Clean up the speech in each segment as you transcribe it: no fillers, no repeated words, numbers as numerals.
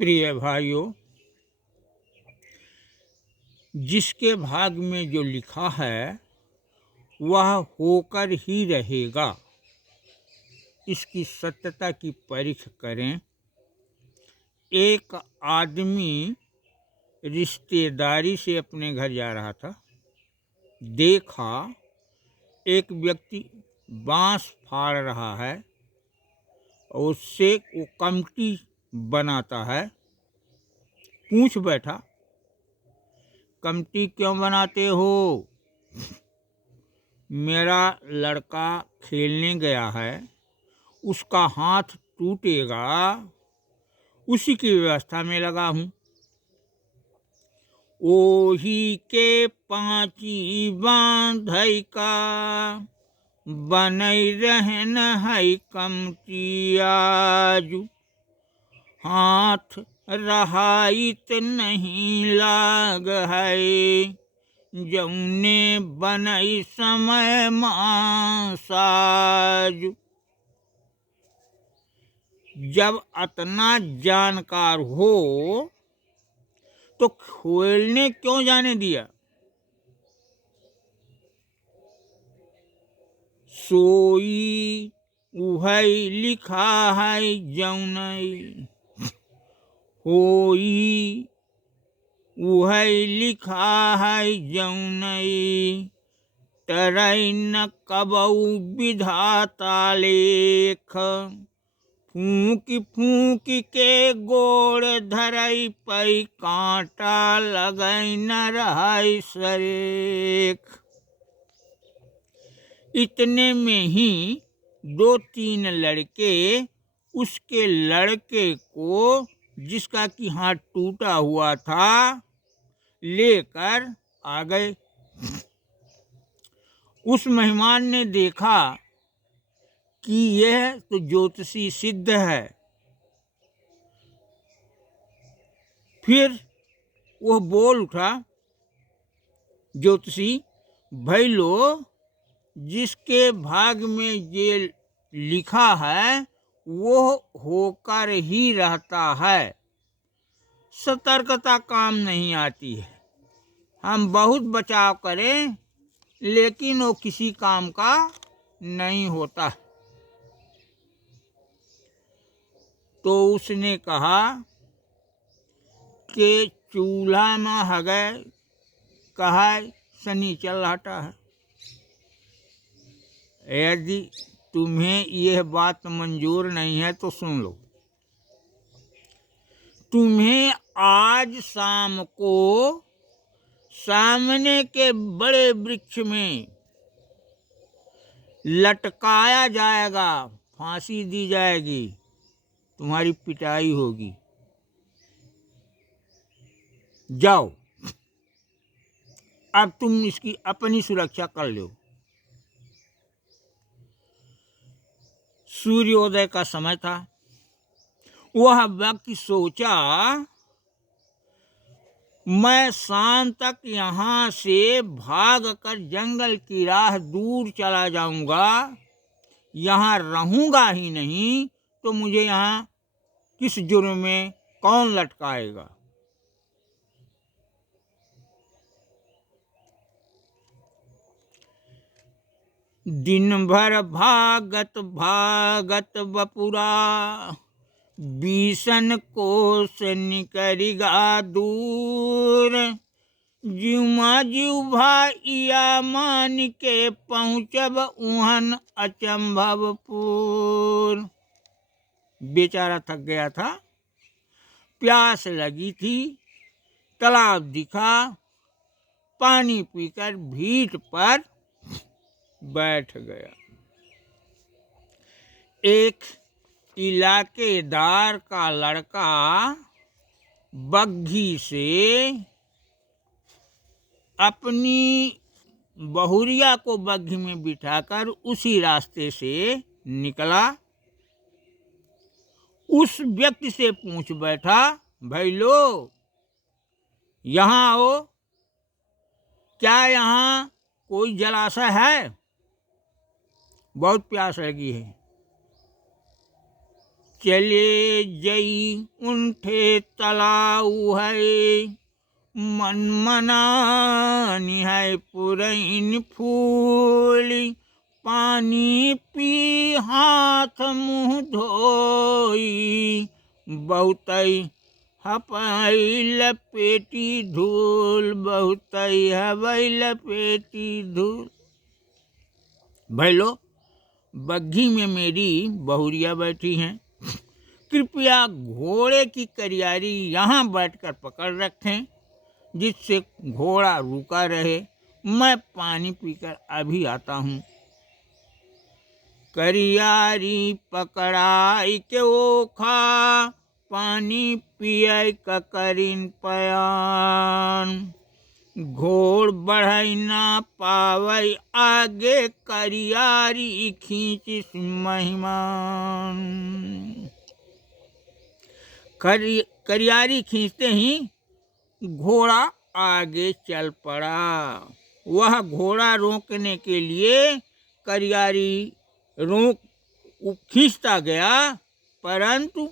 प्रिय भाइयों, जिसके भाग में जो लिखा है वह होकर ही रहेगा, इसकी सत्यता की परख करें। एक आदमी रिश्तेदारी से अपने घर जा रहा था। देखा एक व्यक्ति बांस फाड़ रहा है और उससे वो कमटी बनाता है। पूछ बैठा, कमटी क्यों बनाते हो? मेरा लड़का खेलने गया है, उसका हाथ टूटेगा, उसी की व्यवस्था में लगा हूँ। ओही के पाँची बांधई का बनई रहन है कमटी आजू, हाथ रहाइत नहीं लाग है, जौने बनई समय साजू। जब अतना जानकार हो तो खेलने क्यों जाने दिया? सोई उहई लिखा है जौनई, होई उहई लिखा है जौनई, तरई न कबऊ विधाता लेख, फूंक फूंक के गोड़ धरई पई, कांटा लगई न रहई सरेख। इतने में ही 2-3 लड़के उसके लड़के को, जिसका कि हाथ टूटा हुआ था, लेकर आ गए। उस मेहमान ने देखा कि यह तो ज्योतिषी सिद्ध है। फिर वह बोल उठा, ज्योतिषी भाई लो, जिसके भाग में ये लिखा है वो होकर ही रहता है। सतर्कता काम नहीं आती है। हम बहुत बचाव करें लेकिन वो किसी काम का नहीं होता। तो उसने कहा कि चूल्हा में हगे कहा शनिचर हटा है। यदि तुम्हें यह बात मंजूर नहीं है तो सुन लो। तुम्हें आज शाम को सामने के बड़े वृक्ष में लटकाया जाएगा, फांसी दी जाएगी, तुम्हारी पिटाई होगी। जाओ, अब तुम इसकी अपनी सुरक्षा कर लो। सूर्योदय का समय था। वह व्यक्ति सोचा, मैं शाम तक यहाँ से भागकर जंगल की राह दूर चला जाऊंगा, यहाँ रहूंगा ही नहीं तो मुझे यहाँ किस जुर्म में कौन लटकाएगा। दिन भर भागत भागत बपुरा, बीसन कोस निकरिगा दूर, जीवा जीवा इया मान के पहुँचब उहन अचंभवपुर। बेचारा थक गया था, प्यास लगी थी, तालाब दिखा, पानी पीकर भीट पर बैठ गया। एक इलाकेदार का लड़का बग्घी से अपनी बहुरिया को बग्घी में बिठाकर उसी रास्ते से निकला। उस व्यक्ति से पूछ बैठा, भाई लो, यहाँ आओ, क्या यहाँ कोई जलाशय है? बहुत प्यास लगी है। चले जई उनठे तलाऊ है, मन मनानी है पुरैन फूली, पानी पी हाथ मुँह धोई, बहुतई हपई लपेटी धूल, बहुतई हवई लपेटी धूल। भाई लो, बग्घी में मेरी बहुरिया बैठी हैं, कृपया घोड़े की करियारी यहाँ बैठकर पकड़ रखें, जिससे घोड़ा रुका रहे। मैं पानी पीकर अभी आता हूँ। करियारी पकड़ाई के ओखा, पानी पिय करिन पयान, घोड़ बढ़ई ना पावई आगे, करियारी खींचिस महिमान। करियारी खींचते ही घोड़ा आगे चल पड़ा। वह घोड़ा रोकने के लिए करियारी खींचता गया, परंतु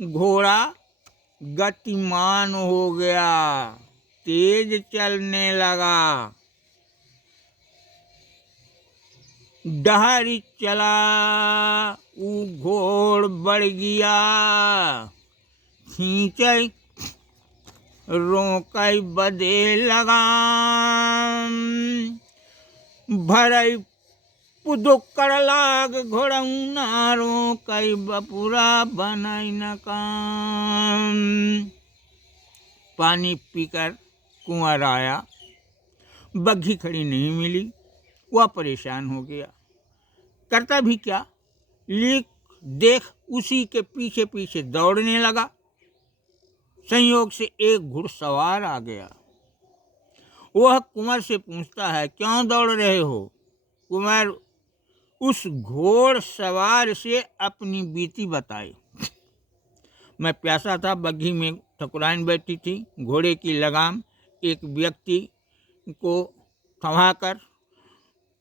घोड़ा गतिमान हो गया, तेज चलने लगा। डहरी चला ऊ घोड़ बढ़ गया, खींचई रोकई बदे लगाम, भरई पुदुक्कड़ लाग घोड़ौना, रोकई बपुरा बनई न काम। पानी पीकर कुंवर आया, बग्घी खड़ी नहीं मिली। वह परेशान हो गया, करता भी क्या, देख उसी के पीछे पीछे दौड़ने लगा। संयोग से एक घुड़सवार आ गया। वह कुंवर से पूछता है, क्यों दौड़ रहे हो? कुंवर उस घोड़ सवार से अपनी बीती बताई। मैं प्यासा था, बग्घी में ठकुराइन बैठी थी, घोड़े की लगाम एक व्यक्ति को थमाकर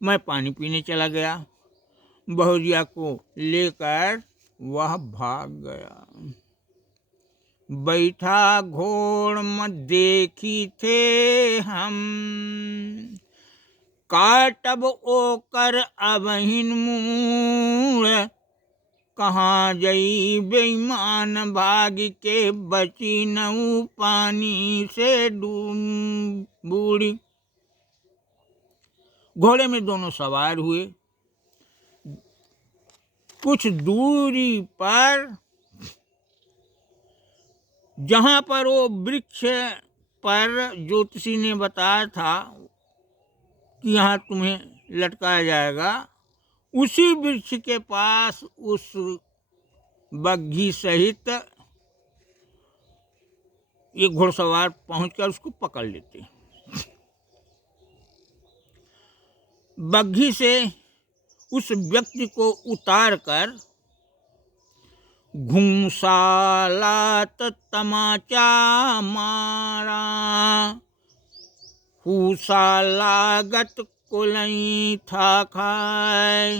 मैं पानी पीने चला गया। बहुरिया को लेकर वह भाग गया। बैठा घोड़ मत देखी थे हम, काटब ओकर अबहिन मूड़, कहाँ जई बेईमान भाग के, बची नऊ पानी से बूढ़ी। घोड़े में दोनों सवार हुए। कुछ दूरी पर जहाँ पर वो वृक्ष पर ज्योतिषी ने बताया था कि यहाँ तुम्हें लटकाया जाएगा, उसी वृक्ष के पास उस बग्घी सहित ये घुड़सवार पहुंचकर उसको पकड़ लेते। बग्घी से उस व्यक्ति को उतार कर घूंसालात तमाचा मारा, फूसा लागत कुलई था खाए।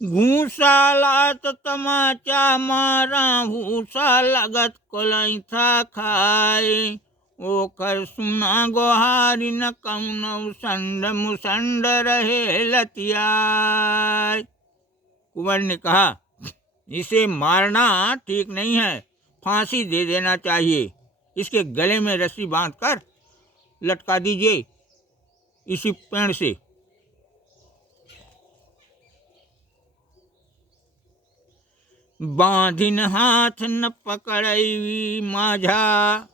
घूंसालात तमाचा मारा, भूसा लागत कुलई था खाए। ओकर सुना गोहारी न कौनौ संड मुसंड रहे लतियाय। कुंवर ने कहा, इसे मारना ठीक नहीं है, फांसी दे देना चाहिए। इसके गले में रस्सी बांधकर लटका दीजिए इसी पेड़ से। बांधिन हाथ न पकड़ई माझा,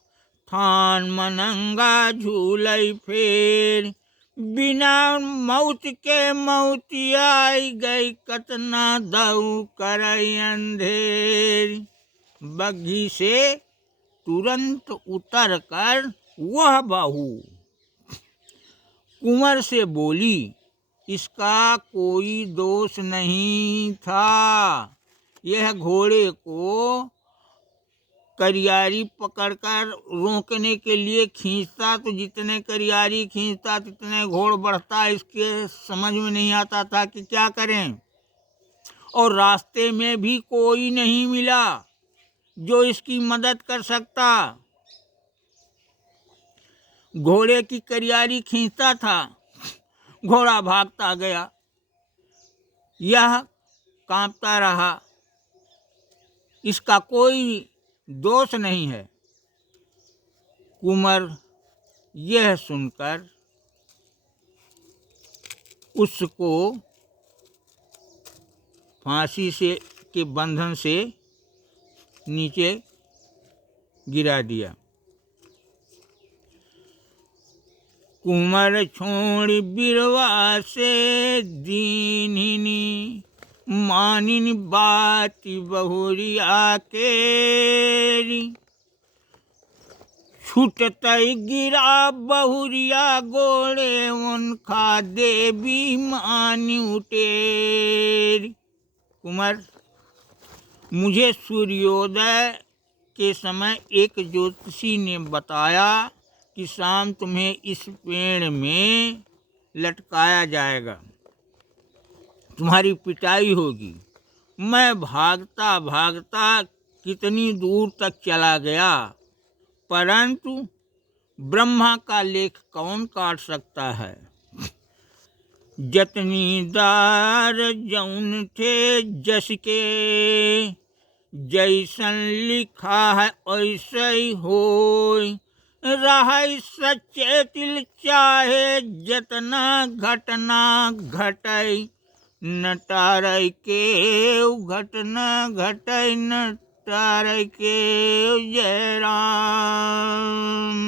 थान मनंगा झूलई फेर। बिना मौत के मौती आई गई, कतना दऊ करई अंधेर। बग्घी से तुरंत उतर कर वह बहू कुंवर से बोली, इसका कोई दोष नहीं था। यह घोड़े को करियारी पकड़कर रोकने के लिए खींचता, तो जितने करियारी खींचता तितने घोड़ बढ़ता। इसके समझ में नहीं आता था कि क्या करें, और रास्ते में भी कोई नहीं मिला जो इसकी मदद कर सकता। घोड़े की करियारी खींचता था, घोड़ा भागता गया, यह कांपता रहा, इसका कोई दोष नहीं है। कुंवर यह सुनकर उसको फांसी से के बंधन से नीचे गिरा दिया। कुंवर छोड़ बिरवा से दीनहिनी, मानिन बात बहुरिया केरी। छूटतई गिरा बहुरिया गोड़े, उनका देवी मानी उटेरी। कुंवर, मुझे सूर्योदय के समय एक ज्योतिषी ने बताया कि शाम तुम्हें इस पेड़ में लटकाया जाएगा, तुम्हारी पिटाई होगी। मैं भागता भागता कितनी दूर तक चला गया, परंतु ब्रह्मा का लेख कौन काट सकता है। जतनी दार जौन थे जस के, जैसन लिखा है ऐसे ही होय। रहे सच्चे तिल चाहे जतना घटना घटै, न टारै के घटना घटै, न टारै के। जय राम।